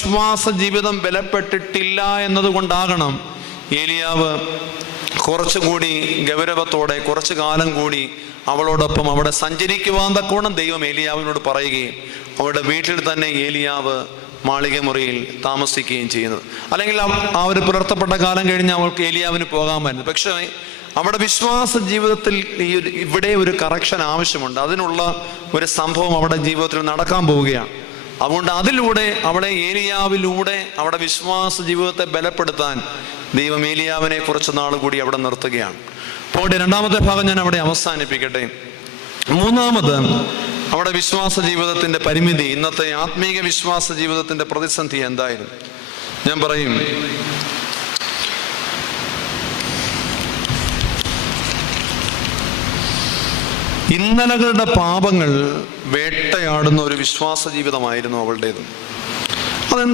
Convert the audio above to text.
വിശ്വാസ ജീവിതം ബലപ്പെട്ടിട്ടില്ല എന്നതുകൊണ്ടാകണം ഏലിയാവ് കുറച്ചുകൂടി ഗൗരവത്തോടെ കുറച്ചു കാലം കൂടി അവളോടൊപ്പം അവിടെ സഞ്ചരിക്കുവാൻ തക്കോണം ദൈവം ഏലിയാവിനോട് പറയുകയും അവളുടെ വീട്ടിൽ തന്നെ ഏലിയാവ് മാളികമുറിയിൽ താമസിക്കുകയും ചെയ്യുന്നത്. അല്ലെങ്കിൽ ആ ഒരു പുലർത്തപ്പെട്ട കാലം കഴിഞ്ഞ് അവൾക്ക് ഏലിയാവിന് പോകാമായിരുന്നു. പക്ഷേ അവിടെ വിശ്വാസ ജീവിതത്തിൽ ഇവിടെ ഒരു കറക്ഷൻ ആവശ്യമുണ്ട്. അതിനുള്ള ഒരു സംഭവം അവിടെ ജീവിതത്തിൽ നടക്കാൻ പോവുകയാണ്. അതുകൊണ്ട് അതിലൂടെ അവിടെ ഏലിയാവിലൂടെ അവിടെ വിശ്വാസ ജീവിതത്തെ ബലപ്പെടുത്താൻ ദൈവം ഏലിയാവിനെ കുറച്ച് നാൾ കൂടി അവിടെ നിർത്തുകയാണ്. അപ്പോൾ രണ്ടാമത്തെ ഭാഗം ഞാൻ അവിടെ അവസാനിപ്പിക്കട്ടെ. മൂന്നാമത് അവിടെ വിശ്വാസ ജീവിതത്തിന്റെ പരിമിതി, ഇന്നത്തെ ആത്മീക വിശ്വാസ ജീവിതത്തിന്റെ പ്രതിസന്ധി എന്തായിരുന്നു? ഞാൻ പറയും, ഇന്നലകളുടെ പാപങ്ങൾ വേട്ടയാടുന്ന ഒരു വിശ്വാസ ജീവിതമായിരുന്നു അവളുടേത്.